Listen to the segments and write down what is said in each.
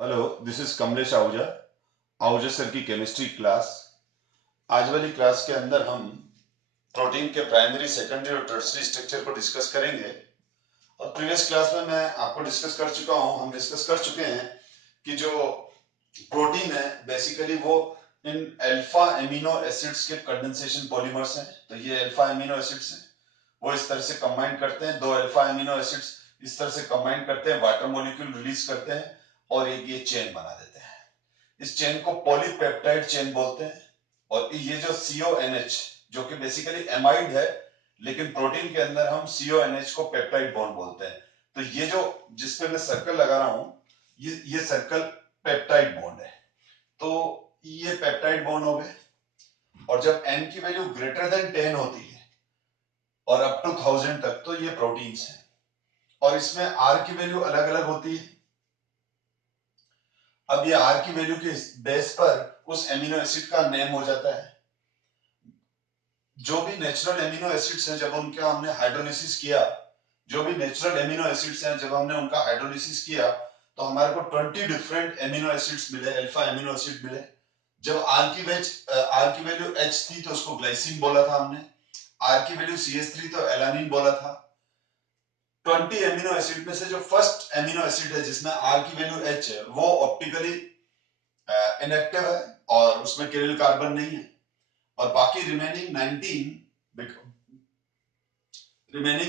Hello, this is Kamlesh Ahuja. Ahuja sir की chemistry class. आज वाली क्लास के अंदर हम प्रोटीन के प्राइमरी, सेकेंडरी और टर्सरी स्ट्रक्चर को डिस्कस करेंगे। और प्रीवियस क्लास में मैं आपको डिस्कस कर चुका हूं, हम डिस्कस कर चुके हैं कि जो प्रोटीन है बेसिकली वो इन अल्फा एमिनो एसिड्स के कंडेंसेशन पॉलीमर्स हैं। तो ये अल्फा एमिनो एसिड्स हैं, वो इस तरह से कंबाइन करते हैं, दो अल्फा एमिनो एसिड्स इस तरह से कंबाइन करते हैं, वाटर मॉलिक्यूल रिलीज करते हैं और एक ये चेन बना देते हैं। इस चेन को पॉलीपेप्टाइड चेन बोलते हैं। और ये जो CONH जो कि बेसिकली एमाइड है, लेकिन प्रोटीन के अंदर हम CONH को पेप्टाइड बॉन्ड बोलते हैं। तो ये जो जिसपे मैं सर्कल लगा रहा हूं, ये सर्कल पेप्टाइड बॉन्ड है। तो ये पेप्टाइड बॉन्ड हो गए। और जब n की वैल्यू ग्रेटर देन 10 होती है और अप टू 1000 तक, तो ये प्रोटीन्स हैं। और इसमें R की वैल्यू अलग अलग होती है। अब ये R की वैल्यू के बेस पर उस एमिनो एसिड का नेम हो जाता है। जो भी नेचुरल एमिनो एसिड्स हैं, जब उनका हमने हाइड्रोलिसिस किया, जो भी नेचुरल एमिनो एसिड्स हैं जब हमने उनका हाइड्रोलिसिस किया, तो हमारे को 20 डिफरेंट एमिनो एसिड्स मिले, अल्फा एमिनो एसिड मिले। जब आर की वैल्यू H थी तो उसको ग्लाइसिन बोला था हमने। आर की वैल्यू CH3 तो एलानिन बोला था। 20 एमिनो एसिड में से जो फर्स्ट एमिनो एसिड है जिसमें आर की वैल्यू H है, वो ऑप्टिकली इनएक्टिव है और उसमें किरिल कार्बन नहीं है। और बाकी remaining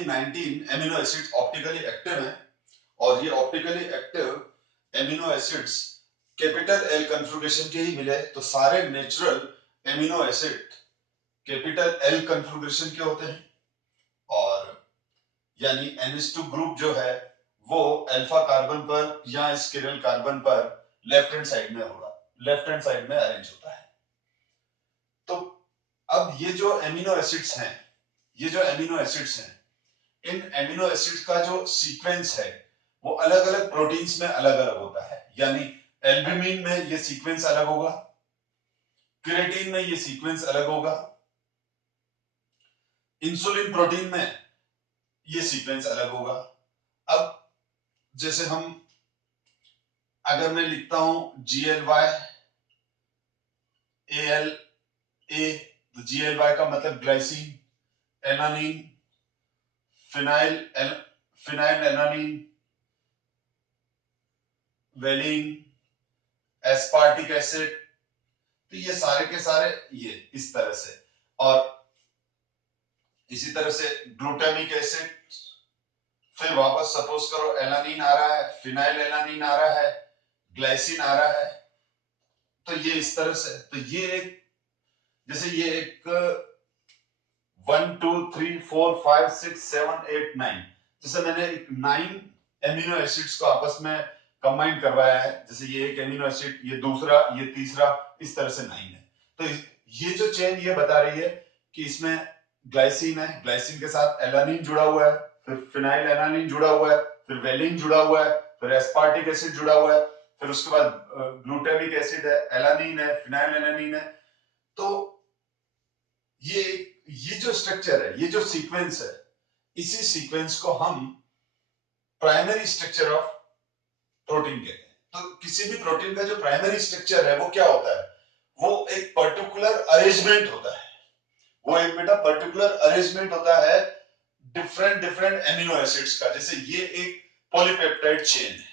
19 amino acids optically active हैं। और ये optically active amino acids capital L configuration के ही मिले। तो सारे natural amino acid capital L configuration के होते हैं। और यानी NH2 ग्रुप जो है वो अल्फा कार्बन पर या इस किरल कार्बन पर लेफ्ट हैंड साइड में होगा, लेफ्ट हैंड साइड में अरेंज होता है। तो अब ये जो एमिनो एसिड्स हैं, ये जो एमिनो एसिड्स हैं, इन एमिनो एसिड्स का जो सीक्वेंस है वो अलग अलग प्रोटीन्स में अलग अलग होता है। यानी एल्ब्यूमिन में ये सीक्वेंस अलग होगा, क्रिएटिन में ये सीक्वेंस अलग होगा, इंसुलिन प्रोटीन में ये सीक्वेंस अलग होगा। अब जैसे हम अगर मैं लिखता हूं GLY ALA, तो GLY का मतलब glycine, alanine, phenyl phenyl alanine, valine, aspartic acid. तो ये सारे के सारे ये इस तरह से। और इसी तरह से ग्लूटामिक एसिड, फिर वापस सपोज करो एलानिन आ रहा है, फिनाइल एलानिन आ रहा है, ग्लाइसिन आ रहा है। तो ये इस तरह से। तो ये एक, जैसे ये एक 1 2 3 4 5 6 7 8 9, जैसे मैंने 9 एमिनो एसिड्स को आपस में कंबाइन करवाया है। जैसे ये एक एमिनो एसिड, ये दूसरा, ये तीसरा, इस तरह से 9 है। तो ये जो चेन ये बता रही है कि इसमें ग्लाइसिन है, ग्लाइसिन के साथ एलानिन जुड़ा हुआ है, फिर फिनाइल एलानिन जुड़ा हुआ है, फिर वेलिन जुड़ा हुआ है, फिर एस्पार्टिक एसिड जुड़ा हुआ है, फिर उसके बाद ग्लूटामिक एसिड है, एलानिन है, फिनाइल एलानिन है। तो ये जो स्ट्रक्चर है, ये जो सीक्वेंस है, इसी सीक्वेंस को हम प्राइमरी स्ट्रक्चर ऑफ प्रोटीन कहते हैं। तो किसी भी प्रोटीन का जो प्राइमरी स्ट्रक्चर है वो क्या होता है? वो एक पर्टिकुलर अरेंजमेंट होता है। वो एक बेटा पर्टिकुलर अरेंजमेंट होता है डिफरेंट डिफरेंट एमिनो एसिड्स का। जैसे ये एक पॉलीपेप्टाइड चेन है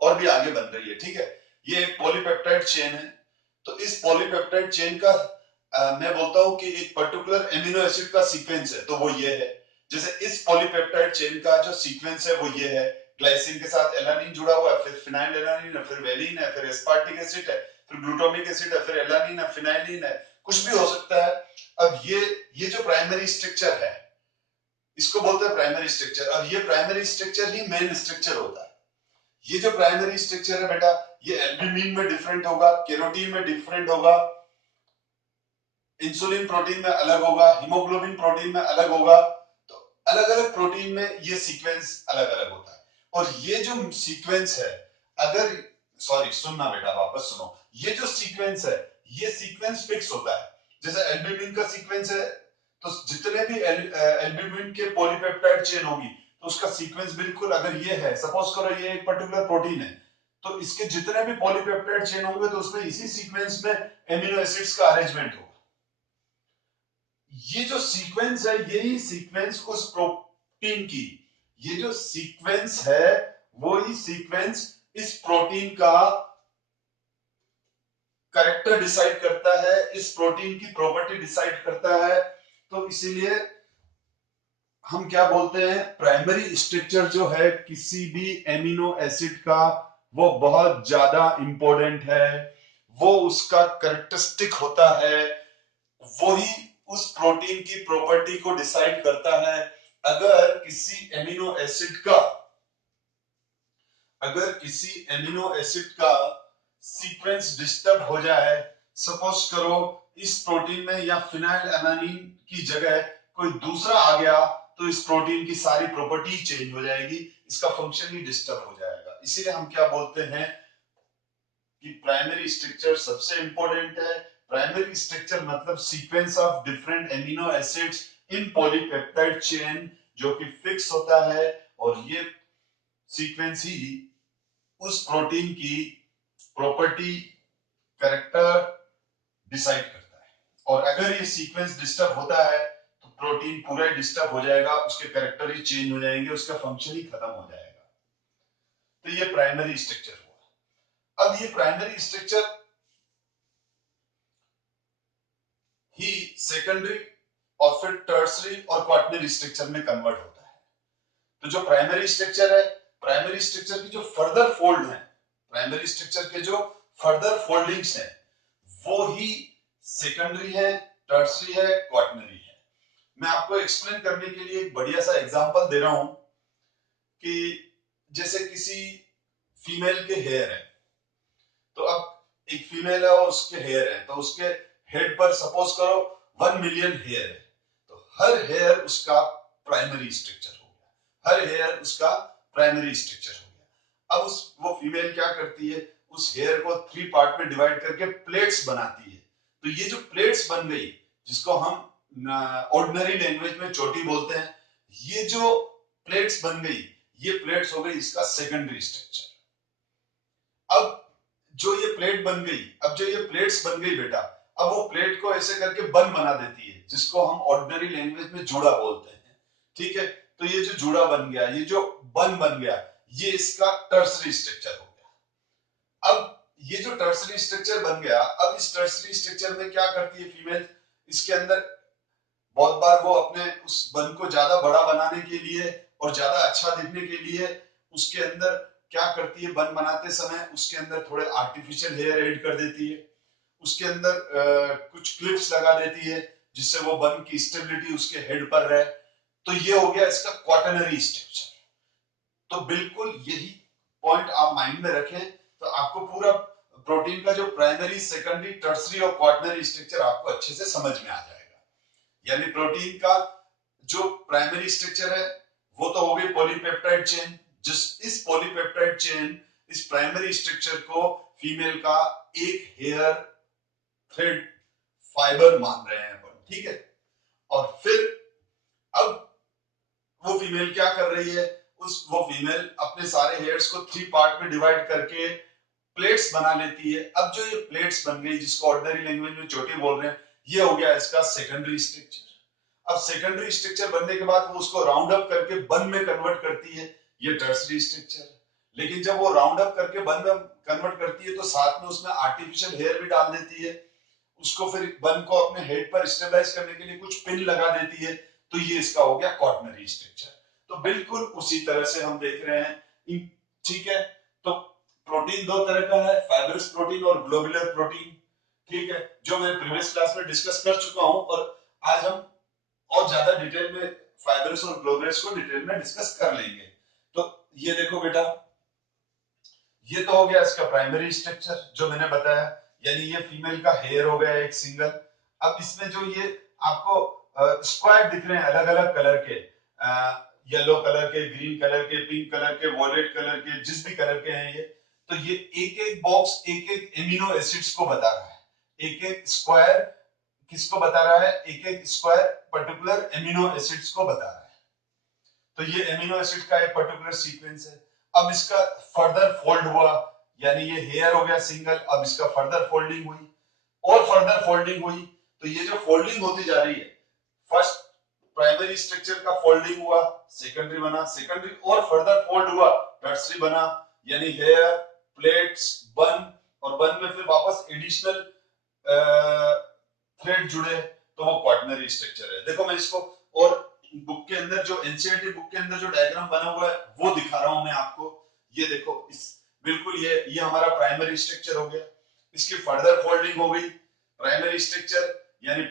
और भी आगे बन रही है, ठीक है। ये एक पॉलीपेप्टाइड चेन है। तो इस पॉलीपेप्टाइड चेन का मैं बोलता हूं कि एक पर्टिकुलर एमिनो एसिड का सीक्वेंस है, तो वो ये है। जैसे इस पॉलीपेप्टाइड चेन का जो सीक्वेंस है वो ये है। ग्लाइसिन के साथ एलानिन जुड़ा हुआ है, फिर फिनाइल एलानिन है, फिर वेलिन है, फिर एस्पार्टिक एसिड है, फिर ग्लूटामिक एसिड है, फिर एलानिन है, फिनाइलिन है, कुछ भी हो सकता है। अब ये जो प्राइमरी स्ट्रक्चर है, इसको बोलते हैं प्राइमरी स्ट्रक्चर। अब ये प्राइमरी स्ट्रक्चर ही मेन स्ट्रक्चर होता है। ये जो प्राइमरी स्ट्रक्चर है बेटा, ये एल्ब्यूमिन में डिफरेंट होगा, केरोटीन में डिफरेंट होगा, इंसुलिन प्रोटीन में अलग होगा, हीमोग्लोबिन प्रोटीन में अलग होगा। तो अलग अलग प्रोटीन में ये सीक्वेंस अलग अलग होता है। और ये जो सीक्वेंस है, अगर सॉरी सुनना बेटा, वापस सुनो। ये जो सीक्वेंस है, ये सीक्वेंस फिक्स होता है। जैसे एल्ब्यूमिन का सीक्वेंस है, तो जितने भी एल्ब्यूमिन के पॉलीपेप्टाइड चेन होगी, तो उसका सीक्वेंस बिल्कुल, अगर ये है, सपोज करो ये एक पर्टिकुलर प्रोटीन है, तो इसके जितने भी पॉलीपेप्टाइड चेन होंगे तो उसमें इसी सीक्वेंस में एमिनो एसिड्स का अरेंजमेंट होगा। ये जो सीक्वेंस है यही सीक्वेंस उस प्रोटीन की, ये जो सीक्वेंस है वही सीक्वेंस इस प्रोटीन का कैरेक्टर डिसाइड करता है, इस प्रोटीन की प्रॉपर्टी डिसाइड करता है। तो इसीलिए हम क्या बोलते हैं, प्राइमरी स्ट्रक्चर जो है किसी भी एमिनो एसिड का वो बहुत ज्यादा इंपॉर्टेंट है, वो उसका कैरेक्टरिस्टिक होता है, वही उस प्रोटीन की प्रॉपर्टी को डिसाइड करता है। अगर किसी एमिनो एसिड का अगर किसी एमिनो एसिड का सीक्वेंस डिस्टर्ब हो जाए, सपोज करो इस प्रोटीन में या फिनाइल एलानिन की जगह कोई दूसरा आ गया, तो इस प्रोटीन की सारी प्रॉपर्टी चेंज हो जाएगी, इसका फंक्शन ही डिस्टर्ब हो जाएगा। इसीलिए हम क्या बोलते हैं कि प्राइमरी स्ट्रक्चर सबसे इंपॉर्टेंट है। प्राइमरी स्ट्रक्चर मतलब sequence of different amino acids in polypeptide chain जो कि फिक्स होता है, और ये सीक्वेंस ही उस प्रोटीन की प्रॉपर्टी कैरेक्टर डिसाइड करता है। और अगर ये सीक्वेंस डिस्टर्ब होता है तो प्रोटीन पूरा ही डिस्टर्ब हो जाएगा, उसके कैरेक्टर ही चेंज हो जाएंगे, उसका फंक्शन ही खत्म हो जाएगा। तो ये प्राइमरी स्ट्रक्चर हुआ। अब ये प्राइमरी स्ट्रक्चर ही सेकेंडरी और फिर टर्सरी और क्वाटरनरी स्ट्रक्चर में कन्वर्ट होता है। तो जो प्राइमरी स्ट्रक्चर है, प्राइमरी स्ट्रक्चर की जो फर्दर फोल्ड है, प्राइमरी स्ट्रक्चर के जो फर्दर फोल्डिंग्स हैं वो ही सेकेंडरी है, टर्सरी है, क्वाटरनरी है। मैं आपको एक्सप्लेन करने के लिए एक बढ़िया सा एग्जांपल दे रहा हूं कि जैसे किसी फीमेल के हेयर है, तो अब एक फीमेल है और उसके हेयर है, तो उसके हेड पर सपोज करो 1 मिलियन हेयर है, तो हर हेयर उसका प्राइमरी स्ट्रक्चर हो गया, हर हेयर उसका प्राइमरी स्ट्रक्चर हो गया। अब वो फीमेल क्या करती है, उस हेयर को 3 पार्ट में डिवाइड करके प्लेट्स बनाती है। तो ये जो प्लेट्स बन गई, जिसको हम ऑर्डिनरी लैंग्वेज में चोटी बोलते हैं, ये जो प्लेट्स बन गई, ये प्लेट्स हो गई इसका सेकेंडरी स्ट्रक्चर। अब जो ये प्लेट बन गई, अब जो ये प्लेट्स बन गई बेटा, अब वो प्लेट को ऐसे करके बन बना देती है, जिसको हम ऑर्डिनरी लैंग्वेज में जूड़ा बोलते हैं। ठीक है, तो ये जो जूड़ा बन गया, ये जो बन बन गया, ये इसका टर्सरी स्ट्रक्चर हो गया। अब ये जो टर्सरी स्ट्रक्चर बन गया, अब इस टर्सरी स्ट्रक्चर में क्या करती है फीमेल, इसके अंदर बहुत बार वो अपने उस बन को ज्यादा बड़ा बनाने के लिए और ज्यादा अच्छा दिखने के लिए उसके अंदर क्या करती है, बन बनाते समय उसके अंदर थोड़े आर्टिफिशियल हेयर ऐड कर देती है, उसके अंदर कुछ क्लिप्स लगा देती है जिससे वो बन की स्टेबिलिटी उसके हेड पर रहे। तो ये हो गया इसका क्वाटरनरी स्ट्रक्चर। तो बिल्कुल यही पॉइंट आप माइंड में रखें, तो आपको पूरा प्रोटीन का जो प्राइमरी, सेकेंडरी, टर्सरी और क्वाटरनरी स्ट्रक्चर आपको अच्छे से समझ में आ जाएगा। यानी प्रोटीन का जो प्राइमरी स्ट्रक्चर है वो तो हो गई पॉलीपेप्टाइड चेन, जिस इस पॉलीपेप्टाइड चेन, इस प्राइमरी स्ट्रक्चर को फीमेल का एक हेयर थ्रेड फाइबर मान रहे हैं अपन, ठीक है। और फिर अब वो फीमेल क्या कर रही है, वो फीमेल अपने सारे हेयर्स को 3 पार्ट में डिवाइड करके प्लेट्स बना लेती है। अब जो ये प्लेट्स बन गई, जिसको ऑर्डिनरी लैंग्वेज में चोटी बोल रहे हैं, ये हो गया इसका सेकेंडरी स्ट्रक्चर। अब सेकेंडरी स्ट्रक्चर बनने के बाद वो उसको राउंड अप करके बन में कन्वर्ट करती है, ये टर्सरी स्ट्रक्चर। लेकिन जब वो राउंड अप करके बन में कन्वर्ट करती है तो साथ में उसमें आर्टिफिशियल हेयर भी डाल देती है, उसको फिर बन को अपने हेड पर स्टेबलाइज करने के लिए कुछ पिन लगा देती है, तो ये इसका हो गया क्वाटरनरी स्ट्रक्चर। तो बिल्कुल उसी तरह से हम देख रहे हैं, ठीक है। तो प्रोटीन दो तरह का है, फाइब्रस प्रोटीन और ग्लोबुलर प्रोटीन, ठीक है, जो मैं प्रीवियस क्लास में डिस्कस कर चुका हूं, और आज हम और ज्यादा डिटेल में फाइब्रस और ग्लोबुलस को डिटेल में डिस्कस कर लेंगे। तो ये देखो बेटा, ये तो हो गया इसका प्राइमरी स्ट्रक्चर जो मैंने बताया, यानी ये फीमेल का हेयर हो गया एक सिंगल। अब इसमें जो ये आपको स्क्वायर दिख रहे हैं अलग अलग कलर के, येलो कलर के, ग्रीन कलर के, पिंक कलर के, वॉयलेट कलर के, जिस भी कलर के हैं ये, तो ये एक एक बॉक्स एक एक एमिनो एसिड्स को बता रहा है। एक एक स्क्वायर किसको बता रहा है, एक एक स्क्वायर पर्टिकुलर एमिनो एसिड्स को बता रहा है। तो ये एमिनो एसिड का एक पर्टिकुलर सीक्वेंस है। अब इसका फर्दर फोल्ड हुआ, यानी ये हेयर हो गया सिंगल, अब इसका फर्दर फोल्डिंग हुई और फर्दर फोल्डिंग हुई, तो ये जो फोल्डिंग होती जा रही है, फर्स्ट प्राइमरी स्ट्रक्चर का फोल्डिंग हुआ, सेकेंडरी बना, सेकेंडरी और फर्दर फोल्ड हुआ, टर्सरी बना, यानी हेयर, प्लेट्स, बन, और बन में फिर वापस एडिशनल थ्रेड जुड़े, तो वो क्वाटरनरी स्ट्रक्चर है। देखो मैं इसको और बुक के अंदर जो एनसीईआरटी बुक के अंदर जो डायग्राम बना हुआ है वो दिखा रहा हूं मैं आपको। ये देखो, इस बिल्कुल ये हमारा प्राइमरी स्ट्रक्चर हो गया, इसकी फर्दर फोल्डिंग हो गई, प्राइमरी स्ट्रक्चर यानी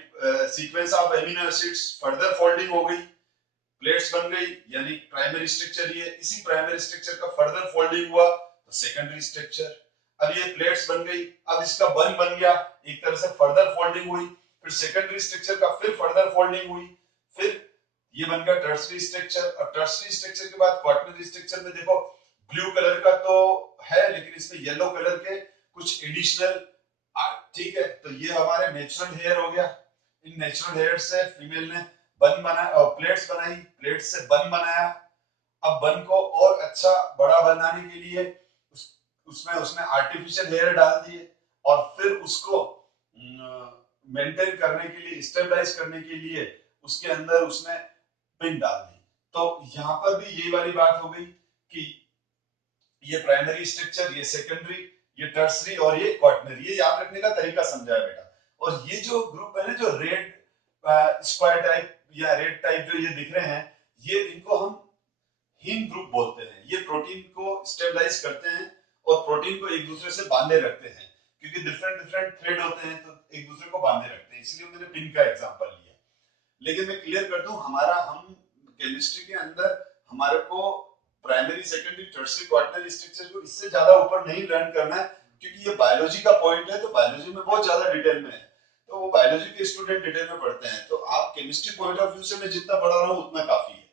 sequence of amino acids, further folding हो गई, प्लेट्स बन गई, यानी प्राइमरी स्ट्रक्चर ये, इसी प्राइमरी स्ट्रक्चर का फर्दर फोल्डिंग हुआ तो सेकेंडरी स्ट्रक्चर। अब ये प्लेट्स बन गई, अब इसका बन बन गया, एक तरह से फर्दर फोल्डिंग हुई, फिर सेकेंडरी स्ट्रक्चर का फिर फर्दर फोल्डिंग हुई, फिर ये बन गया टर्सरी स्ट्रक्चर, और टर्सरी स्ट्रक्चर के बाद क्वाटरनरी स्ट्रक्चर में देखो ब्लू कलर का तो है, लेकिन इसमें येलो कलर के कुछ एडिशनल, ठीक है, तो ये हमारे नेचुरल हेयर हो गया, इन नेचुरल हेयर से फीमेल ने बन बनाया और प्लेट्स बनाई, प्लेट्स से बन बनाया, अब बन को और अच्छा बड़ा बनाने के लिए उसमें उसने आर्टिफिशियल हेयर डाल दिए, और फिर उसको मेंटेन करने के लिए, स्टेबलाइज करने के लिए उसके अंदर उसने पिन डाल दी। तो यहां पर भी यही वाली बात हो गई कि ये प्राइमरी स्ट्रक्चर, ये सेकेंडरी, ये टर्सरी और ये क्वाटरनरी, ये याद रखने का तरीका समझा है बेटा। और ये जो ग्रुप है ना, जो रेड स्क्वायर टाइप या रेड टाइप जो ये दिख रहे हैं, ये इनको हम हीम ग्रुप बोलते हैं। ये प्रोटीन को स्टेबलाइज करते हैं और प्रोटीन को एक दूसरे से बांधे रखते हैं, क्योंकि डिफरेंट डिफरेंट थ्रेड होते हैं तो एक दूसरे को बांधे रखते हैं, इसलिए मैंने पिन का एग्जांपल लिया। लेकिन मैं क्लियर कर दूं, हम केमिस्ट्री के अंदर हमारे को primary secondary tertiary quaternary structure को इससे ज्यादा ऊपर नहीं लर्न करना है, क्योंकि ये बायोलॉजी का पॉइंट है, तो बायोलॉजी में बहुत ज्यादा डिटेल में है, तो वो बायोलॉजी के स्टूडेंट डिटेल में पढ़ते हैं, तो आप केमिस्ट्री पॉइंट ऑफ व्यू से मैं जितना पढ़ा रहा हूँ उतना काफी है,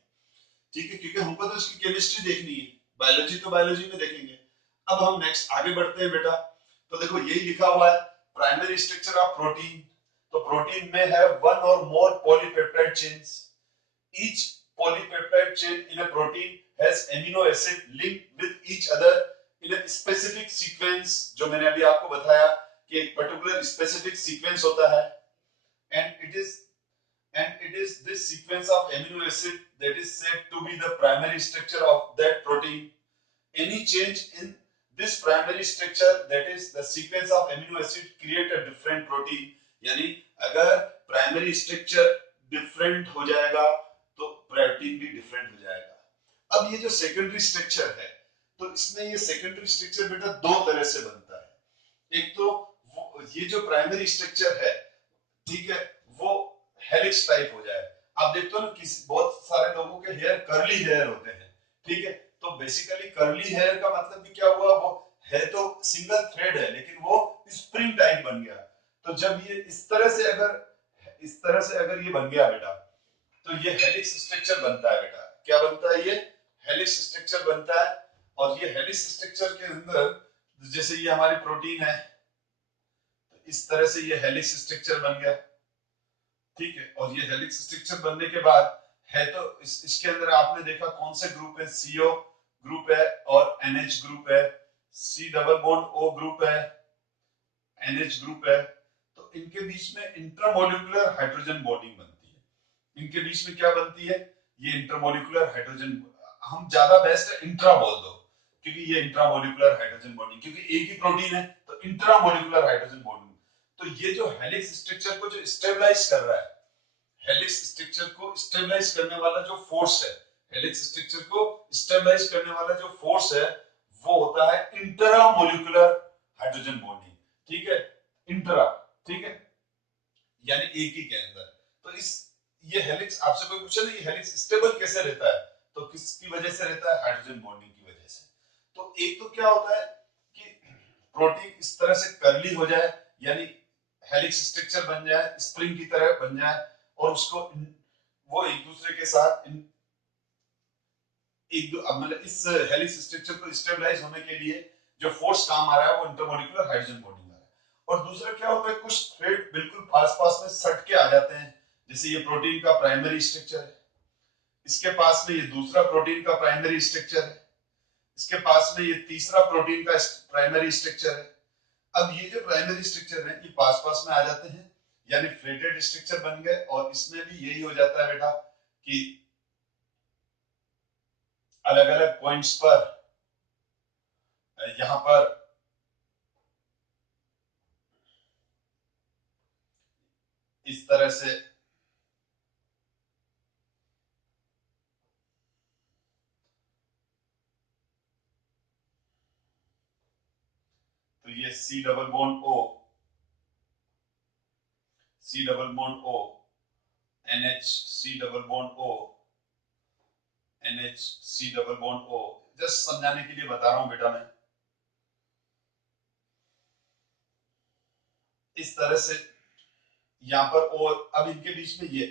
ठीक है, क्योंकि हमको तो इसकी केमिस्ट्री देखनी है, बायोलॉजी तो बायोलॉजी में देखेंगे। अब हम नेक्स्ट आगे बढ़ते हैं बेटा, तो देखो यही लिखा हुआ है, प्राइमरी स्ट्रक्चर ऑफ प्रोटीन, तो प्रोटीन में है वन और more polypeptide chains, each polypeptide chain in a protein has amino acid linked with each other in a specific sequence, जो मैंने अभी आपको बताया कि एक पर्टिकुलर स्पेसिफिक सीक्वेंस होता है, and it is this sequence of amino acid that is said to be the primary structure of that protein. Any change in this primary structure, that is the sequence of amino acid, create a different protein. यानी अगर primary structure different हो जाएगा तो protein भी different हो जाएगा। अब ये जो सेकेंडरी स्ट्रक्चर है, तो इसमें ये सेकेंडरी स्ट्रक्चर बेटा दो तरह से बनता है। एक तो ये जो प्राइमरी स्ट्रक्चर है, ठीक है, वो हेलिक्स टाइप हो जाए। आप देखते हो ना, किसी बहुत सारे लोगों के हेयर कर्ली हेयर होते हैं, ठीक है, तो बेसिकली कर्ली हेयर का मतलब भी क्या हुआ, वो है तो सिंगल थ्रेड है, लेकिन वो स्प्रिंग टाइप बन गया। तो जब ये इस तरह से अगर ये बन गया बेटा, तो ये हेलिक्स स्ट्रक्चर बनता है बेटा। क्या बनता है? ये हेलिक्स स्ट्रक्चर बनता है, और ये हेलिक्स स्ट्रक्चर के अंदर जैसे ये हमारी प्रोटीन है, तो इस तरह से ये हेलिक्स स्ट्रक्चर बन गया, ठीक है, और ये हेलिक्स स्ट्रक्चर बनने के बाद है तो इसके अंदर आपने देखा कौन से ग्रुप है, सीओ ग्रुप है और एनएच ग्रुप है, C double bond O group है, एनएच ग्रुप है, तो इनके बीच में इंटरमोलिकुलर हाइड्रोजन बॉन्डिंग बनती है। इनके बीच में क्या बनती है? ये इंटरमोलिकुलर हाइड्रोजन, हम ज्यादा बेस्ट है इंट्रा बोल दो, क्योंकि ये इंट्रामोलिकुलर हाइड्रोजन बॉन्डिंग, क्योंकि एक ही प्रोटीन है तो इंट्रामोलिकुलर हाइड्रोजन बॉन्डिंग। तो ये जो हेलिक्स स्ट्रक्चर को जो स्टेबलाइज कर रहा है, हेलिक्स स्ट्रक्चर को स्टेबलाइज करने वाला जो फोर्स है, हेलिक्स स्ट्रक्चर को स्टेबलाइज करने वाला जो फोर्स है, वो होता है इंट्रामोलिकुलर हाइड्रोजन बॉन्डिंग, ठीक है, इंट्रा, ठीक है, यानी एक ही के अंदर। तो इस ये हेलिक्स, आपसे कोई पूछे ना ये हेलिक्स स्टेबल कैसे रहता है, तो किसकी वजह से रहता है? हाइड्रोजन बॉन्डिंग की वजह से। तो एक तो क्या होता है कि प्रोटीन इस तरह से कर्ली हो जाए, यानी हेलिक्स स्ट्रक्चर बन जाए, स्प्रिंग की तरह बन जाए, और उसको वो एक दूसरे के साथ मतलब इस हेलिक्स स्ट्रक्चर को स्टेबलाइज होने के लिए जो फोर्स काम आ रहा है वो इंटरमोलिकुलर हाइड्रोजन बॉन्डिंग आ रहा है। और दूसरा क्या होता है, कुछ थ्रेड बिल्कुल पास पास में सट के आ जाते हैं, जैसे ये प्रोटीन का प्राइमरी स्ट्रक्चर है, इसके पास में ये दूसरा प्रोटीन का प्राइमरी स्ट्रक्चर है, इसके पास में ये तीसरा प्रोटीन का प्राइमरी स्ट्रक्चर है। अब ये जो प्राइमरी स्ट्रक्चर है ये पास पास में आ जाते हैं, यानी फ्लेटेड स्ट्रक्चर बन गए। और इसमें भी यही हो जाता है बेटा कि अलग अलग पॉइंट्स पर यहां पर इस तरह से तो ये C double bond O, C double bond O, NH, C double bond O, NH, C double bond O, just समझाने के लिए बता रहा हूं बेटा मैं। इस तरह से यहां पर, और अब इनके बीच में ये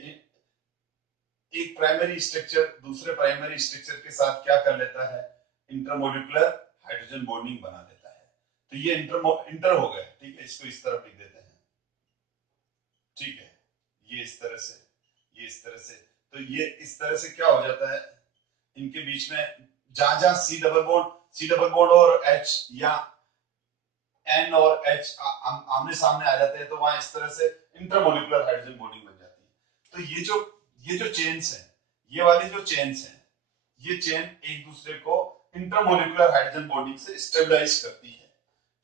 एक प्राइमरी स्ट्रक्चर दूसरे प्राइमरी स्ट्रक्चर के साथ क्या कर लेता है, इंटरमोलिकुलर हाइड्रोजन बॉन्डिंग बना देता है। तो ये इंटर हो गए, ठीक है, इसको इस तरफ लिख देते हैं, ठीक है, ये इस तरह से, ये इस तरह से। तो ये इस तरह से क्या हो जाता है, इनके बीच में जहां जहां सी डबल बॉन्ड और H या N और H आमने सामने आ जाते हैं, तो वहां इस तरह से इंटरमोलिकुलर हाइड्रोजन बॉन्डिंग बन जाती है। तो ये जो चेन्स हैं, ये वाली जो चेन्स हैं, ये चेन एक दूसरे को इंटरमोलिकुलर हाइड्रोजन बॉन्डिंग से स्टेबलाइज करती है,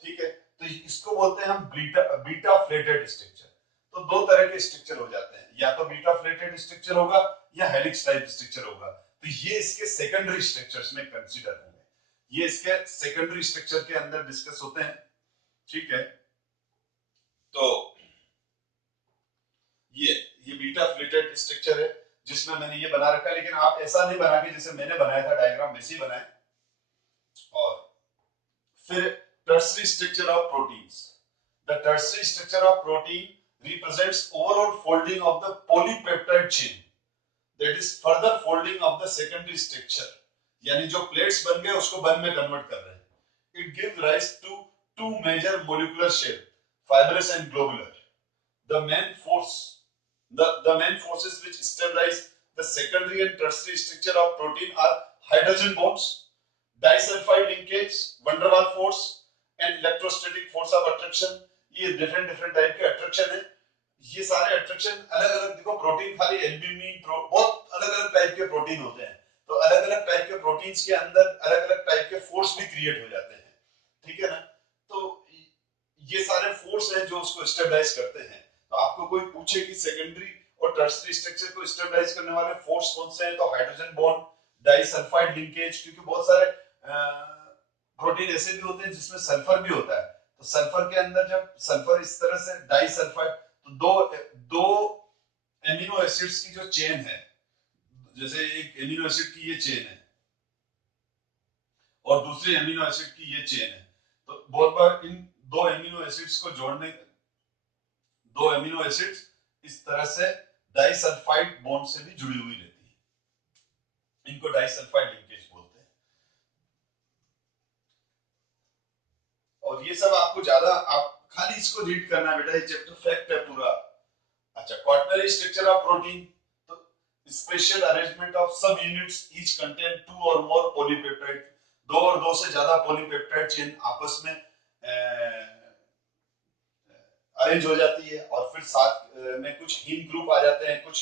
ठीक है। तो इसको बोलते हैं हम बीटा बीटा फ्लेटेड स्ट्रक्चर। तो दो तरह के स्ट्रक्चर हो जाते हैं, या तो बीटा फ्लेटेड स्ट्रक्चर होगा या हेलिक्स टाइप स्ट्रक्चर होगा। तो ये इसके सेकेंडरी स्ट्रक्चर्स में कंसीडर होंगे, ये इसके सेकेंडरी स्ट्रक्चर के अंदर डिस्कस होते हैं, ठीक है। तो ये बीटा फ्लेटेड स्ट्रक्चर है जिसमें मैंने ये बना रखा है, लेकिन आप ऐसा नहीं बना के जैसे मैंने बनाया था डायग्राम वैसे ही बनाए। और फिर tertiary structure of proteins, the tertiary structure of protein represents overall folding of the polypeptide chain, that is further folding of the secondary structure, यानी जो प्लेट्स बन गए उसको बन में कन्वर्ट कर रहे हैं। It gives rise to two major molecular shape, fibrous and globular. The main force, the main forces which stabilize the secondary and tertiary structure of protein are hydrogen bonds, disulfide linkage, van der Waals force, and electrostatic force of attraction. ये different type के attraction है। ये सारे attraction अलग अलग, देखो protein खाली albumin बहुत अलग अलग टाइप के प्रोटीन होते हैं, तो अलग अलग टाइप के प्रोटीन्स के अंदर अलग अलग टाइप के फोर्स भी क्रिएट हो जाते हैं, ठीक है ना। तो ये सारे फोर्स हैं जो उसको स्टेबलाइज करते हैं। तो आपको कोई पूछे कि सेकेंडरी और टर्शियरी स्ट्रक्चर को स्टेबलाइज करने वाले फोर्स कौन से हैं, तो हाइड्रोजन बॉन्ड, डाइसल्फाइड लिंकेज, क्योंकि बहुत सारे प्रोटीन ऐसे भी होते हैं जिसमें सल्फर भी होता है। तो सल्फर के अंदर जब सल्फर इस तरह से डाइसल्फाइड, तो दो दो एमिनो एसिड्स की जो चेन है, जैसे एक एमिनो एसिड की ये चेन है और दूसरी एमिनो एसिड की ये चेन है, तो बहुत बार इन दो एमिनो एसिड्स को जोड़ने, दो एमिनो एसिड्स इस तरह से डाइसल्फाइड बॉन्ड से भी जुड़ी हुई रहती है, इनको डाइसल्फाइड लिंकेज बोलते हैं। और ये सब आपको ज्यादा, आप खाली इसको रीड करना है बेटा, ये चैप्टर फैक्ट है पूरा। अच्छा, क्वाटरनरी स्ट्रक्चर ऑफ प्रोटीन, तो स्पेशल अरेंजमेंट ऑफ सब यूनिट्स ईच कंटेन टू और मोर पॉलीपेप्टाइड, दो और दो से ज्यादा पॉलीपेप्टाइड चेन आपस में अरेंज हो जाती है, और फिर साथ में कुछ हीम ग्रुप आ जाते हैं, कुछ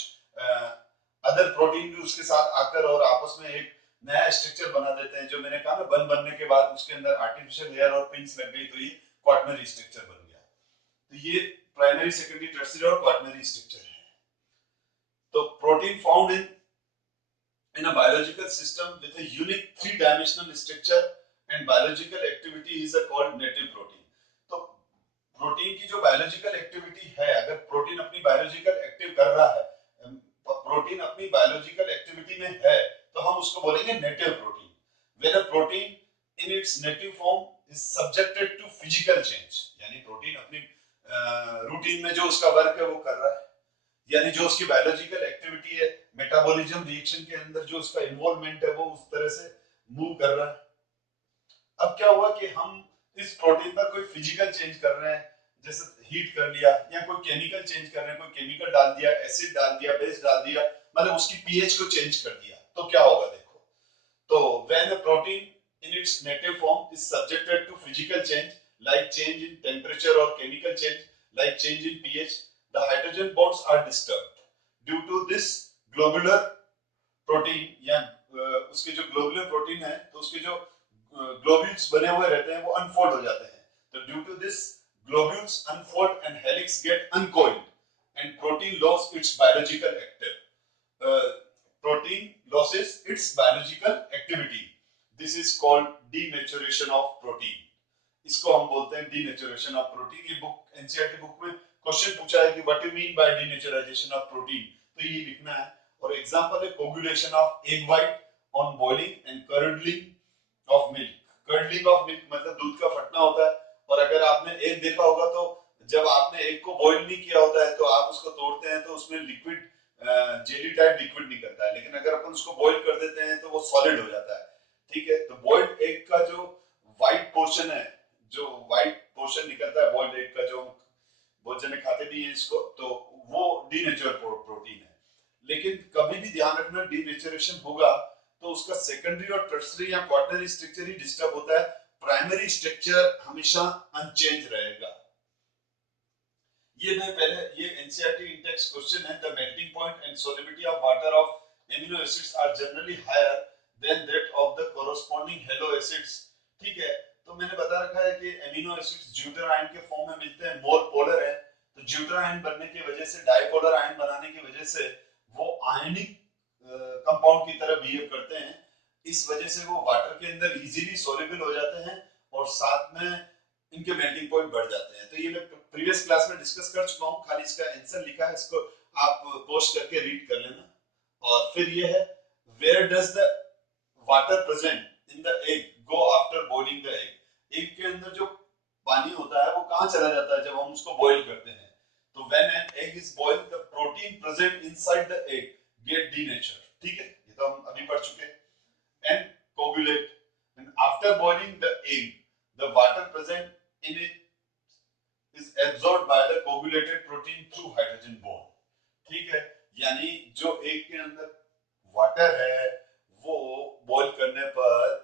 अदर प्रोटीन भी उसके साथ आकर और आपस में एक नया स्ट्रक्चर बना देते हैं। जो मैंने कहा ना, बनने के बाद उसके अंदर आर्टिफिशियल लेयर और पिंस लग गई, तो ये क्वाटरनरी स्ट्रक्चर बन गया। तो ये प्राइमरी, सेकेंडरी, टर्शियरी और क्वाटरनरी स्ट्रक्चर है। तो protein found in a biological system with a unique three-dimensional structure and biological activity is called native protein. तो प्रोटीन की जो बायोलॉजिकल एक्टिविटी है, अगर प्रोटीन अपनी बायोलॉजिकल एक्टिव कर रहा है, प्रोटीन अपनी बायोलॉजिकल एक्टिविटी में है, तो हम उसको बोलेंगे native protein. When a protein in its native form is subjected to physical change, यानी प्रोटीन अपनी रूटीन में जो उसका वर्क है वो कर रहा है, यानी जो उसकी बायोलॉजिकल एक्टिविटी है, मेटाबॉलिज्म रिएक्शन के अंदर जो उसका इन्वॉल्वमेंट है, वो उस तरह से मूव कर रहा है। अब क्या हुआ कि हम इस प्रोटीन पर कोई फिजिकल चेंज कर रहे हैं, जैसे हीट कर लिया, या कोई केमिकल चेंज कर रहे हैं, कोई केमिकल डाल दिया, एसिड डाल दिया, बेस डाल दिया, मतलब उसकी पीएच को चेंज कर दिया, तो क्या होगा देखो। तो when a protein in its native form is subjected to physical change like change in temperature or chemical change like change in pH. The hydrogen bonds are disturbed. Due to this globular protein या उसके जो globular protein है तो उसके जो globules बने हुए रहते हैं वो अनफोल्ड हो जाते हैं. तो due to this globules unfold and helix get uncoiled and protein loses its biological active. Protein loses its biological activity. This is called denaturation of protein. इसको हम बोलते हैं denaturation of protein. ये बुक एनसीईआरटी बुक में question पूछा है कि what you mean by denaturation of protein, तो ये लिखना है. और एग्जांपल है coagulation of egg white on boiling and curdling of milk. Curdling of milk मतलब दूध का फटना होता है. और अगर आपने एग देखा होगा तो जब आपने एग को बॉईल नहीं किया होता है तो आप उसको तोड़ते हैं तो उसमें लिक्विड जेली टाइप लिक्विड निकलता है. लेकिन अगर अपन उसको बॉईल कर देते हैं तो वो सॉलिड हो जाता है. ठीक है. तो बॉइल्ड एग का जो व्हाइट पोर्शन है, जो व्हाइट पोर्शन निकलता है बॉइल्ड एग का, जो बहुत जने खाते भी हैं इसको, तो वो डीनेचर प्रोटीन है. लेकिन कभी भी ध्यान रखना डीनेचरेशन होगा तो उसका सेकेंडरी और टर्सरी या क्वार्टनरी स्ट्रक्चर ही डिस्टर्ब होता है. प्राइमरी स्ट्रक्चर हमेशा अनचेंज रहेगा. ये मैं पहले ये एनसीईआरटी इंडेक्स क्वेश्चन है. The melting point and solubility of water of amino acids are generally higher than that of the corresponding halo acids. ठीक है. तो मैंने बता रखा है कि एमिनो एसिड्स ज्यूटर आयन के फॉर्म में मिलते हैं, मोर पोलर है. तो ज्यूटर आयन बनने की वजह से, डाइपोलर आयन बनाने की वजह से वो आयनिक कंपाउंड की तरह बिहेव करते हैं. इस वजह से वो वाटर के अंदर इजीली सॉल्युबल हो जाते हैं और साथ में इनके मेल्टिंग पॉइंट बढ़ जाते हैं. तो ये मैं प्रीवियस क्लास में डिस्कस कर चुका हूं. खाली इसका आंसर लिखा है, इसको आप पोस्ट करके रीड कर लेना. और फिर ये है where does the water present in the egg go after boiling the egg. Egg के अंदर जो पानी होता है वो कहां चला जाता है जब हम उसको बॉईल करते हैं. तो when an egg is boiled the protein present inside the egg get denatured. ठीक है. ये तो हम अभी पढ़ चुके हैं. And coagulate. And after boiling the egg, the water present in it is absorbed by the coagulated protein through hydrogen bond. ठीक है. यानी जो एग के अंदर वाटर है वो बॉईल करने पर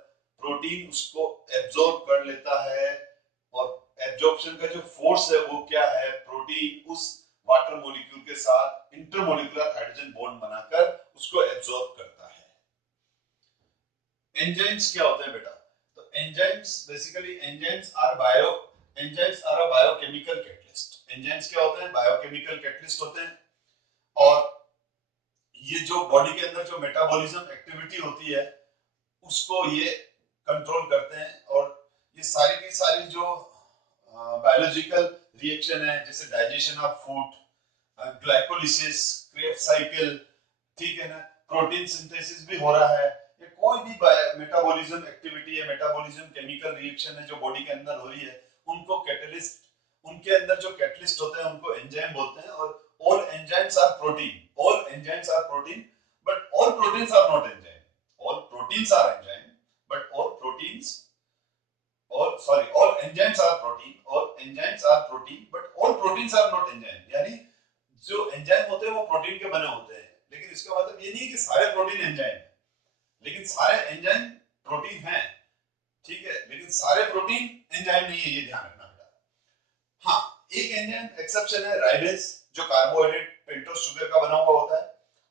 प्रोटीन उसको एब्जॉर्ब कर लेता है. और एब्जॉर्प्शन का जो फोर्स है वो क्या है, प्रोटीन उस वाटर मॉलिक्यूल के साथ इंटरमोलिकुलर हाइड्रोजन बॉन्ड बनाकर उसको एब्जॉर्ब करता है. एंजाइम्स क्या होते हैं बेटा? तो enzymes basically enzymes are a biochemical catalyst. Enzymes क्या होते हैं? बायोकेमिकल कैटलिस्ट होते हैं. और ये जो बॉडी के अंदर जो मेटाबॉलिज्म एक्टिविटी होती है उसको ये कंट्रोल करते हैं. और ये सारी की सारी जो बायोलॉजिकल रिएक्शन है जैसे digestion of food, glycolysis, Krebs cycle, ठीक है ना, प्रोटीन सिंथेसिस भी हो रहा है. ये कोई भी मेटाबॉलिज्म एक्टिविटी है, मेटाबॉलिज्म केमिकल रिएक्शन है जो बॉडी के अंदर हो रही है, उनको कैटलिस्ट, उनके अंदर जो कैटलिस्ट होते हैं उनको एंजाइम बोलते हैं. और all enzymes are protein. All enzymes are protein but all proteins are not enzyme. All proteins are enzyme but all proteins all enzymes are protein, all enzymes are protein but all proteins are not enzyme. यानी जो enzyme होते हैं वो protein के बने होते हैं. लेकिन इसका मतलब ये नहीं है कि सारे प्रोटीन एंजाइम है. लेकिन सारे एंजाइम प्रोटीन हैं. ठीक है. लेकिन सारे प्रोटीन एंजाइम नहीं है, ये ध्यान रखना बेटा. हाँ, एक एंजाइम एक्सेप्शन है, राइबेस, जो कार्बोहाइड्रेट पेंटोज शुगर का बना हुआ होता है.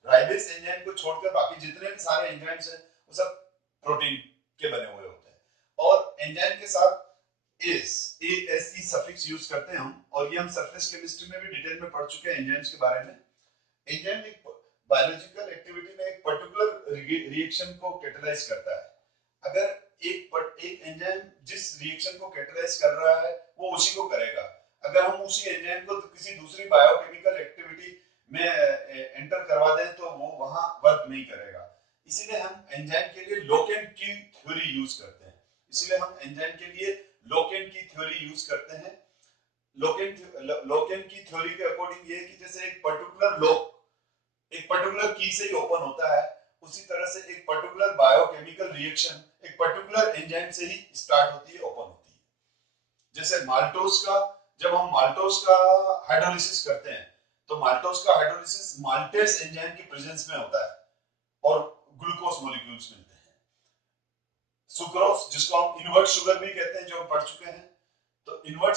राइबेस एंजाइम को छोड़कर बाकी जितने भी सारे एंजाइम्स हैं वो सब प्रोटीन के बने हुए होते हैं. और एंजाइम के साथ ASE सफिक्स यूज करते हैं हम. और ये हम सरफेस केमिस्ट्री में भी डिटेल में पढ़ चुके हैं एंजाइम्स के बारे में. एंजाइम एक बायोलॉजिकल एक्टिविटी में एक पर्टिकुलर रिएक्शन को कैटलाइज करता है. अगर एक एंजाइम जिस रिएक्शन को कैटलाइज कर रहा है वो उसी को करेगा. अगर हम उसी एंजाइम को किसी दूसरी बायोकेमिकल एक्टिविटी में एंटर करवा दें तो वो वहां वर्क नहीं करेगा. इसीलिए हम एंजाइम के लिए लोकेन की थ्योरी यूज करते हैं. इसलिए हम एंजाइम के लिए लोकेन की थ्योरी यूज करते हैं. लोकेन की थ्योरी के अकॉर्डिंग ये कि जैसे एक पर्टिकुलर लॉक एक पर्टिकुलर की से ही ओपन होता है, उसी तरह से एक पर्टिकुलर बायोकेमिकल रिएक्शन एक पर्टिकुलर एंजाइम से ही स्टार्ट होती है, ओपन होती है. जैसे माल्टोज का, जब हम माल्टोज का हाइड्रोलिसिस करते हैं तो माल्टोज का हाइड्रोलिसिस माल्टेज एंजाइम की प्रेजेंस में होता है और ग्लूकोज मॉलिक्यूल्स मिलते हैं. सुक्रोज जिसको हम इनवर्ट शुगर भी कहते हैं, जो हम पढ़ चुके हैं। तो इनवर्ट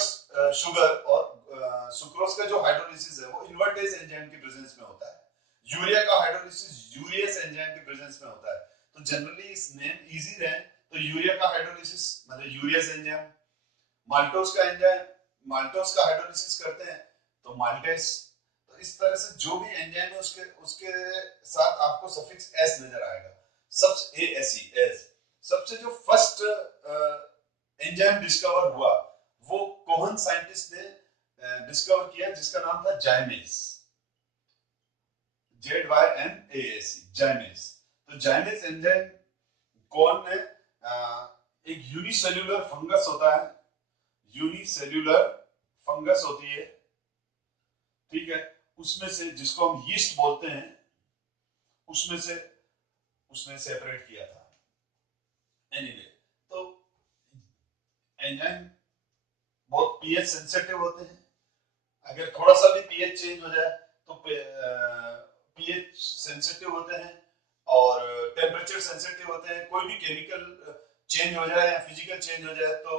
शुगर और सुक्रोज का जो हाइड्रोलिसिस है वो इन्वर्टेज एंजाइम की प्रेजेंस में होता है। यूरिया का हाइड्रोलिसिस यूरियस एंजाइम की प्रेजेंस में होता है। तो जनरली इस नेम इजी रहे तो यूरिया का हाइड्रोलिसिस मतलब यूरियस एंजाइम, माल्टोज का एंजाइम माल्टोज का हाइड्रोलिसिस करते हैं तो माल्टेस। तो इस तरह से जो भी एंजाइम है उसके उसके साथ आपको सफिक्स एस नजर आएगा। सबसे एएसई एस। सबसे जो फर्स्ट एंजाइम डिस्कवर हुआ वो कोहन साइंटिस्ट ने डिस्कवर किया जिसका नाम था जाइमेज, JYMASE, जाइमेज। तो जाइमेज एंजाइम कोहन ने एक यूनिसेल्यूलर फंगस होता है, यूनिसेल्यूलर फंगस होती है, ठीक है, उसमें से जिसको हम यीस्ट बोलते हैं उसमें से उसने सेपरेट किया था। एनीवे, तो एंजाइम बहुत पीएच सेंसिटिव होते हैं। अगर थोड़ा सा भी पीएच चेंज हो जाए तो पीएच सेंसिटिव होते हैं और टेम्परेचर सेंसिटिव होते हैं। कोई भी केमिकल चेंज हो जाए या फिजिकल चेंज हो जाए तो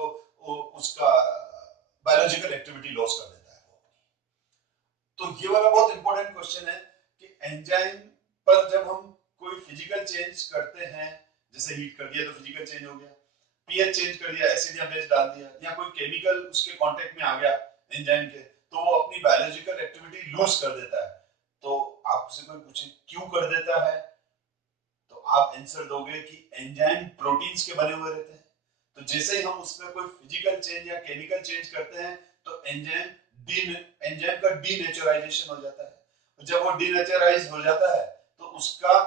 उसका बायोलॉजिकल एक्टिविटी लॉस कर देता है वो। तो ये वाला बहुत इंपॉर्टेंट क्वेश्चन है कि एंजाइम पर जब हम कोई फिजिकल चेंज करते हैं, जैसे हीट कर दिया तो फिजिकल चेंज हो गया, पीएच चेंज कर दिया, एसिड या बेस डाल दिया, या कोई केमिकल उसके कांटेक्ट में आ गया एंजाइम के, तो वो अपनी बायोलॉजिकल एक्टिविटी लूज कर देता है। तो आपसे कोई पूछे क्यों कर देता है तो आप आंसर दोगे कि एंजाइम प्रोटीन्स के बने हुए रहते हैं। तो जैसे ही हम उसमें कोई फिजिकल चेंज या केमिकल चेंज करते हैं तो एंजाइम का डीनेचुराइजेशन हो जाता है। जब वो डीनेचुराइज हो जाता है तो उसका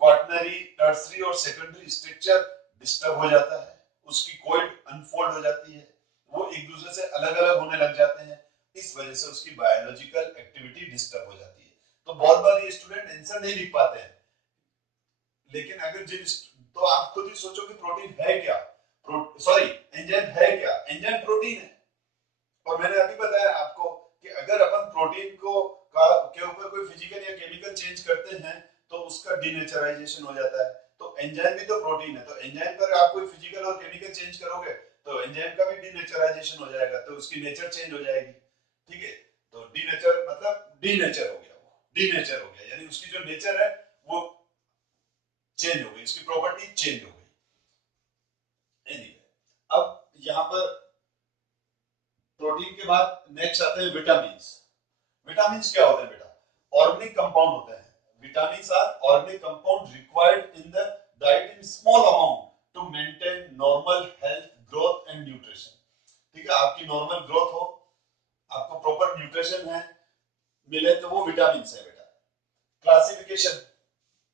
क्वाटरनरी, टर्सरी और सेकेंडरी स्ट्रक्चर डिस्टर्ब हो जाता है, उसकी कॉइल अनफोल्ड हो जाती है, वो एक दूसरे से अलग अलग होने लग जाते हैं। इस वजह से उसकी बायोलॉजिकल एक्टिविटी डिस्टर्ब हो जाती है। तो बहुत बार ये स्टूडेंट आंसर नहीं लिख पाते हैं, लेकिन अगर तो आप खुद ही सोचो कि प्रोटीन है क्या, सॉरी एंजाइम है क्या, एंजाइम प्रोटीन है। और मैंने अभी बताया आपको कि अगर अपन प्रोटीन के ऊपर कोई फिजिकल या केमिकल चेंज करते हैं तो उसका डीनेचराइजेशन हो जाता है। तो एंजाइम भी तो प्रोटीन है, तो एंजाइम पर आप कोई फिजिकल और केमिकल चेंज करोगे तो एंजाइम का भी डीनेचराइजेशन हो जाएगा, तो उसकी नेचर चेंज हो जाएगी। ठीक है, तो डीनेचर मतलब डीनेचर हो गया, वो डीनेचर हो गया यानी उसकी जो नेचर है वो चेंज हो गई, उसकी प्रॉपर्टी चेंज हो गई। एनीवे, अब यहां पर प्रोटीन के बाद नेक्स्ट आते हैं विटामिन। विटामिन क्या होते हैं बेटा? ऑर्गेनिक कंपाउंड होते हैं। Vitamin are organic compound required in the diet in small amount to maintain normal health, growth and nutrition. ठीक है, आपकी नॉर्मल ग्रोथ हो, आपको प्रॉपर न्यूट्रिशन है मिले तो वो विटामिन है बेटा। क्लासिफिकेशन,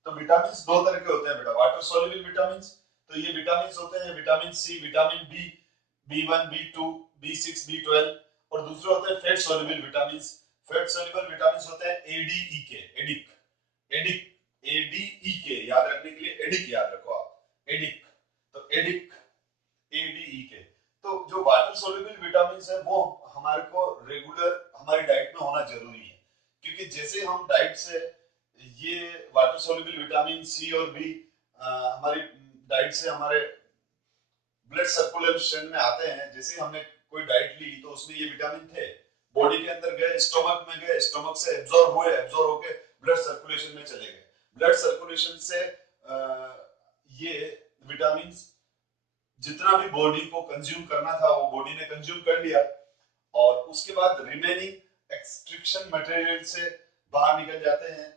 तो विटामिन दो तरह के होते हैं बेटा, वाटर सोल्यूबल विटामिन, तो ये विटामिन होते हैं vitamin C, vitamin B, B1, B2, B6, B12, और दूसरे होते हैं fat soluble vitamin. Fat soluble vitamin होते हैं ADEK, एडिक, एडिक, ADEK, याद रखने के लिए एडिक याद रखो आप, एडिक। तो एडिक, ADEK। तो जो वाटर सोल्यूबल विटामिन है वो हमारे को रेगुलर हमारी डाइट में होना जरूरी है, क्योंकि जैसे हम डाइट से ये वाटर सोल्यूबल विटामिन सी और बी हमारी डाइट से हमारे ब्लड सर्कुलेशन में आते हैं, जैसे हमने कोई डाइट ली तो उसमें ये विटामिन थे, बॉडी के अंदर गए, स्टोमक में गए, स्टोमक से एब्जॉर्ब हुए, एब्जॉर्ब होके ब्लड सर्कुलेशन में चले गए, ब्लड सर्कुलेशन से ये विटामिन जितना भी बॉडी को कंज्यूम करना था वो बॉडी ने कंज्यूम कर लिया, और उसके बाद रिमेनिंग एक्सट्रैक्शन मटेरियल से बाहर निकल जाते हैं,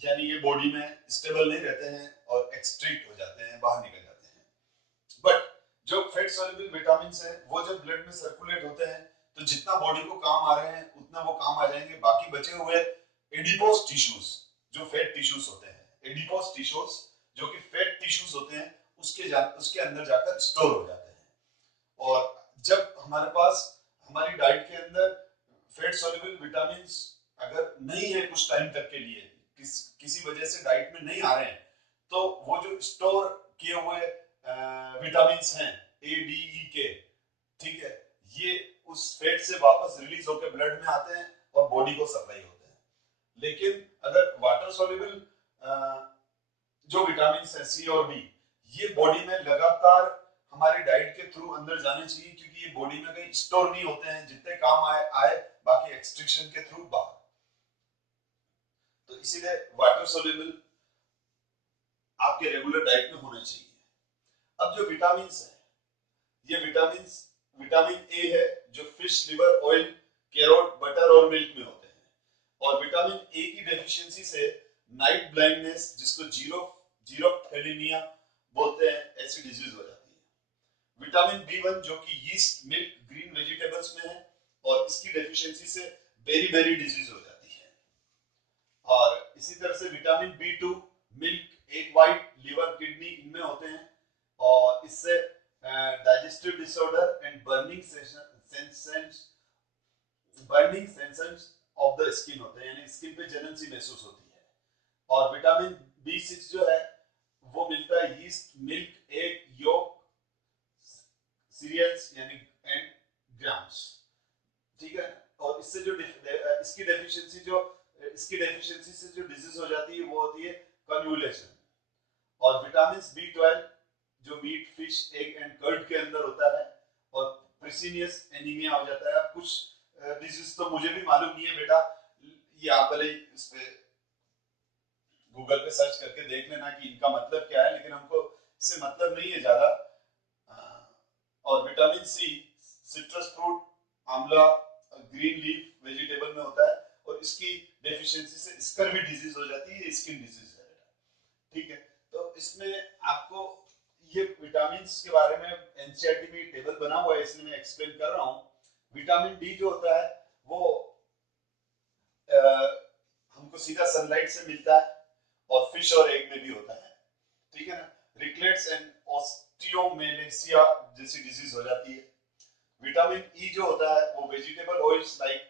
यानी ये बॉडी में स्टेबल नहीं रहते हैं और एक्सट्रैक्ट हो जाते हैं, बाहर निकल जाते हैं। बट जो फैट सोल्यूबल विटामिन है वो जब ब्लड में सर्कुलेट होते हैं तो जितना बॉडी को काम आ रहे हैं उतना वो काम आ जाएंगे, बाकी बचे हुए एडिपोज टिश्यूज, जो फैट टिश्यूज होते हैं, एडिपोज टिश्यूज जो कि फैट टिश्यूज होते हैं उसके अंदर जाकर स्टोर हो जाते हैं। और जब हमारे पास हमारी डाइट के अंदर फैट सोल्यूबल विटामिन अगर नहीं है कुछ टाइम तक के लिए, किसी वजह से डाइट में नहीं आ रहे हैं, तो वो जो स्टोर किए हुए विटामिन हैं ADEK, ठीक है, ये उस फैट से वापस रिलीज होकर ब्लड में आते हैं और बॉडी को सप्लाई होते हैं। लेकिन अगर वाटर सोल्यूबल जो विटामिन है सी और बी, ये बॉडी में लगातार हमारी डाइट के थ्रू अंदर जाने चाहिए, क्योंकि ये बॉडी में कहीं स्टोर नहीं होते हैं, जितने काम आए आए, बाकी एक्सट्रैक्शन के थ्रू बाहर। तो इसीलिए वाटर सोल्यूबल आपके रेगुलर डाइट में होना चाहिए। अब जो विटामिन है, ये विटामिन ए है, जो fish liver oil, carrot, butter और मिल्क में होते हैं। और विटामिन ए की डेफिशिएंसी से नाइट ब्लाइंडनेस, जिसको जीरोफ्थैल्मिया बोलते हैं, ऐसी डिजीज हो जाती है। विटामिन बी 1 जो कि यीस्ट, मिल्क, ग्रीन वेजिटेबल्स में है, और इसकी डेफिशिएंसी से बेरी बेरी डिजीज हो जाती है। और इसी तरह से vitamin B 2 milk, egg white, liver, kidney, इनमें होते हैं, और इससे digestive disorder and burning sensation of the skin होते हैं, यानी स्किन पे जलन सी महसूस होती है। और विटामिन बी 6 जो है वो मिलता है yeast, milk, egg yolk, cereals यानी एंड ग्राम्स, ठीक है। और इससे जो इसकी डेफिशिएंसी से जो डिजीज हो जाती है वो होती है कन्वुलेशन। और विटामिन बी 12 जो meat, fish, egg and curd के अंदर होता है, और प्रिसिनियस एनीमिया हो जाता है। अब कुछ डिजीज तो मुझे भी मालूम नहीं है बेटा, ये आप भले इस पे गूगल पे सर्च करके देख लेना कि इनका मतलब क्या है, लेकिन हमको इससे मतलब नहीं है ज्यादा। और विटामिन सी सिट्रस फ्रूट, आंवला, ग्रीन लीफ वेजिटेबल में होता है, और इसकी डेफिशिएंसी से स्कर्वी डिजीज हो जाती है, स्किन डिजीज है बेटा, ठीक है। तो इसमें आपको ये विटामिन के बारे में एनसीईआरटी में टेबल बना हुआ है, इसलिए मैं एक्सप्लेन कर रहा हूँ। विटामिन डी जो होता है वो हमको सीधा सनलाइट से मिलता है, और फिश और एग में भी होता है, ठीक है ना। रिकलेट्स एंड ऑस्टियोमेलेसिया जैसी डिजीज हो जाती है। विटामिन ई जो होता है वो vegetable oils like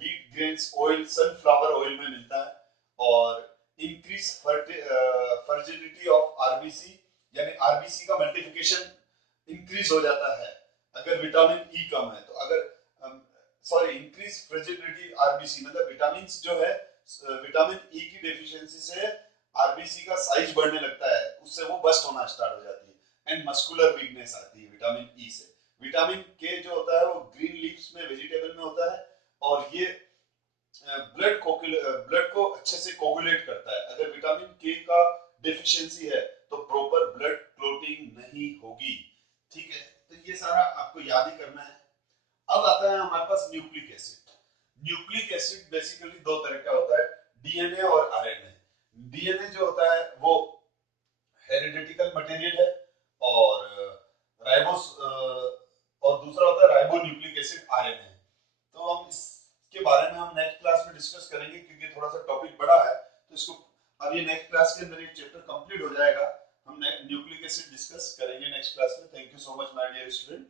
wheat grains oil, sunflower oil में मिलता है, और इंक्रीज फर्टिलिटी ऑफ आरबीसी, यानी आरबीसी का मल्टीप्लिकेशन इंक्रीज हो जाता है अगर विटामिन ई कम है। तो अगर सॉरी, इंक्रीज फ्रेजिलिटी आरबीसी मतलब विटामिन जो है, विटामिन ई की डेफिशिएंसी से आरबीसी का साइज बढ़ने लगता है, उससे वो बस्ट होना स्टार्ट हो जाती है, एंड मस्कुलर वीकनेस आती है विटामिन ई से। विटामिन के जो होता है वो ग्रीन लीव्स में वेजिटेबल में होता है, और ये ब्लड को अच्छे से कोगुलेट करता है। अगर विटामिन के का डेफिशिएंसी है तो प्रॉपर ब्लड क्लोटिंग नहीं होगी, ठीक है। तो ये सारा आपको याद ही करना है। अब आता है हमारे पास nucleic acid. Nucleic acid basically दो तरह का होता है, डीएनए और आरएनए। डीएनए जो होता है वो हेरिडिटिकल मटेरियल है, और राइबोस और दूसरा होता है राइबो न्यूक्लिक एसिड, आरएनए। तो हम इसके बारे में हम नेक्स्ट क्लास में डिस्कस करेंगे, क्योंकि थोड़ा सा टॉपिक बड़ा है, तो इसको अब ये नेक्स्ट क्लास के अंदर ये चैप्टर कंप्लीट हो जाएगा। हम न्यूक्लिक एसिड डिस्कस करेंगे नेक्स्ट क्लास में। Thank you so much my dear student.